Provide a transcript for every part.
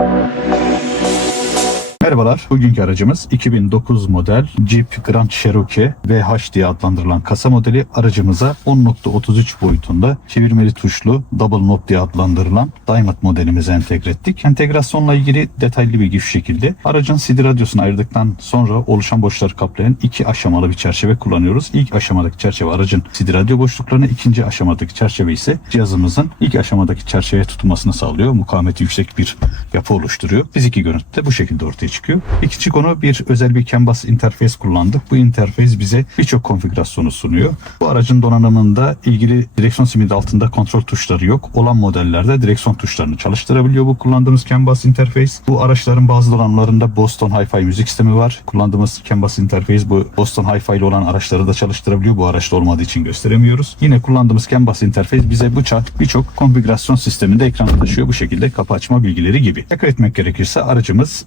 thank you Merhabalar. Bugünkü aracımız 2009 model Jeep Grand Cherokee VH diye adlandırılan kasa modeli aracımıza 10.33 boyutunda çevirmeli tuşlu Double Knob diye adlandırılan Diamond modelimize entegre ettik. Entegrasyonla ilgili detaylı bilgi şu şekilde. Aracın CD radyosunu ayırdıktan sonra oluşan boşları kaplayan iki aşamalı bir çerçeve kullanıyoruz. İlk aşamadaki çerçeve aracın CD radyo boşluklarını, ikinci aşamadaki çerçeve ise cihazımızın ilk aşamadaki çerçeveye tutulmasını sağlıyor. Mukavemeti yüksek bir yapı oluşturuyor. Fiziki görüntüde bu şekilde ortaya çıkıyor. İkinci konu bir özel bir CAN bus interface kullandık. Bu interface bize birçok konfigürasyonu sunuyor. Bu aracın donanımında ilgili direksiyon simidi altında kontrol tuşları yok. Olan modellerde direksiyon tuşlarını çalıştırabiliyor bu kullandığımız CAN bus interface. Bu araçların bazı donanımlarında Boston Hi-Fi müzik sistemi var. Kullandığımız CAN bus interface bu Boston Hi-Fi ile olan araçları da çalıştırabiliyor. Bu araçta olmadığı için gösteremiyoruz. Yine kullandığımız CAN bus interface bize bu birçok konfigürasyon sisteminde ekrana taşıyor. Bu şekilde kapı açma bilgileri gibi. Tekrar etmek gerekirse aracımız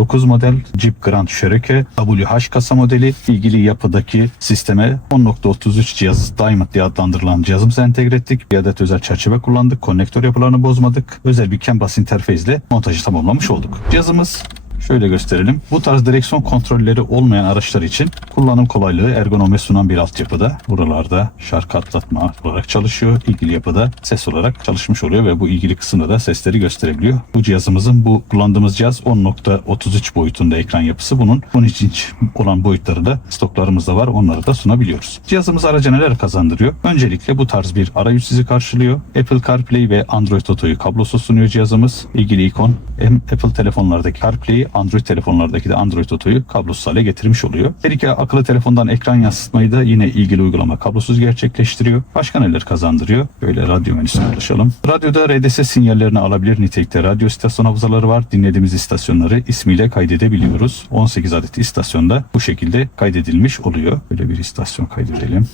2009 model Jeep Grand Cherokee WH kasa modeli ilgili yapıdaki sisteme 10.33 cihaz Diamond diye adlandırılan cihazımıza entegre ettik. Bir adet özel çerçeve kullandık. Konnektör yapılarını bozmadık. Özel bir CAN bus interface ile montajı tamamlamış olduk. Cihazımız Şöyle gösterelim. Bu tarz direksiyon kontrolleri olmayan araçlar için kullanım kolaylığı ergonomi sunan bir altyapıda. Buralarda şarkı atlatma olarak çalışıyor. İlgili yapıda ses olarak çalışmış oluyor ve bu ilgili kısımda da sesleri gösterebiliyor. Bu cihazımızın bu kullandığımız cihaz 10.33 boyutunda ekran yapısı. Bunun 13 inç olan boyutları da stoklarımızda var. Onları da sunabiliyoruz. Cihazımız araca neler kazandırıyor? Öncelikle bu tarz bir arayüz sizi karşılıyor. Apple CarPlay ve Android Auto'yu kablosuz sunuyor cihazımız. İlgili ikon hem Apple telefonlardaki CarPlay'i Android telefonlardaki de Android Auto'yu kablosuz hale getirmiş oluyor. Her iki akıllı telefondan ekran yansıtmayı da yine ilgili uygulama kablosuz gerçekleştiriyor. Başka neler kazandırıyor? Böyle radyo menüsüne ulaşalım. Radyoda RDS sinyallerini alabilir nitelikte radyo istasyon hafızaları var. Dinlediğimiz istasyonları ismiyle kaydedebiliyoruz. 18 adet istasyonda bu şekilde kaydedilmiş oluyor. Böyle bir istasyon kaydedelim.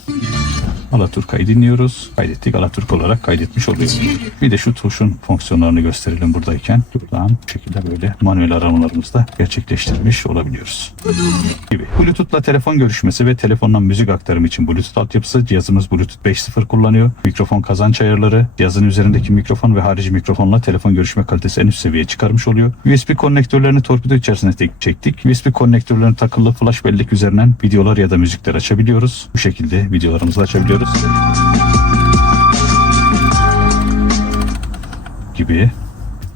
Alaturka'yı dinliyoruz. Kaydettik. Alaturka olarak kaydetmiş oluyoruz. Bir de şu tuşun fonksiyonlarını gösterelim buradayken. Buradan bu şekilde böyle manuel aramalarımızda gerçekleştirmiş olabiliyoruz. Gibi. Bluetooth'la telefon görüşmesi ve telefondan müzik aktarımı için Bluetooth altyapısı cihazımız Bluetooth 5.0 kullanıyor. Mikrofon kazanç ayarları, cihazın üzerindeki mikrofon ve harici mikrofonla telefon görüşme kalitesi en üst seviyeye çıkarmış oluyor. USB konnektörlerini torpido içerisine çektik. USB konnektörlerini takılı flash bellek üzerinden videolar ya da müzikler açabiliyoruz. Bu şekilde videolarımızı açabiliyoruz. Gibi.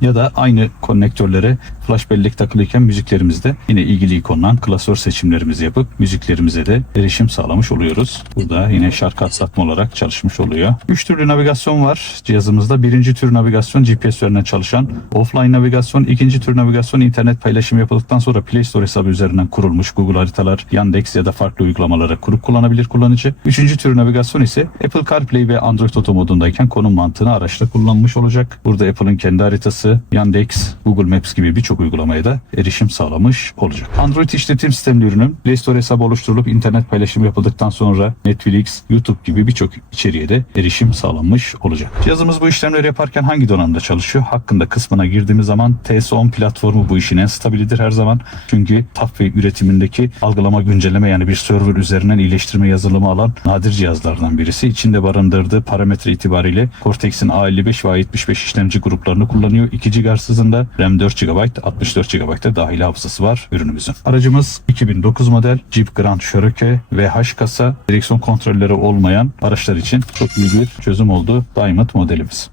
Ya da aynı konnektörlere flash bellek takılıyken müziklerimizde yine ilgili ikondan klasör seçimlerimizi yapıp müziklerimize de erişim sağlamış oluyoruz. Burada yine şarkı atlatma olarak çalışmış oluyor. Üç türlü navigasyon var cihazımızda. Birinci tür navigasyon GPS üzerinden çalışan offline navigasyon. ikinci tür navigasyon internet paylaşımı yapıldıktan sonra Play Store hesabı üzerinden kurulmuş Google haritalar, Yandex ya da farklı uygulamalara kurup kullanabilir kullanıcı. Üçüncü tür navigasyon ise Apple CarPlay ve Android Auto modundayken konum mantığını araçta kullanmış olacak. Burada Apple'ın kendi haritası, Yandex, Google Maps gibi birçok uygulamaya da erişim sağlamış olacak. Android işletim sistemli ürünün Play Store hesabı oluşturulup internet paylaşımı yapıldıktan sonra Netflix, YouTube gibi birçok içeriğe de erişim sağlanmış olacak. Cihazımız bu işlemleri yaparken hangi donanımda çalışıyor? Hakkında kısmına girdiğimiz zaman TS10 platformu bu işin en stabilidir her zaman. Çünkü TAF ve üretimindeki algılama güncelleme yani bir server üzerinden iyileştirme yazılımı alan nadir cihazlardan birisi. İçinde barındırdığı parametre itibariyle Cortex'in A55 ve A75 işlemci gruplarını kullanıyor. 2 GHz hızında RAM 4 GB, 64 GB da dahili hafızası var ürünümüzün. Aracımız 2009 model Jeep Grand Cherokee VH kasa direksiyon kontrolleri olmayan araçlar için çok iyi bir çözüm oldu Diamond modelimiz.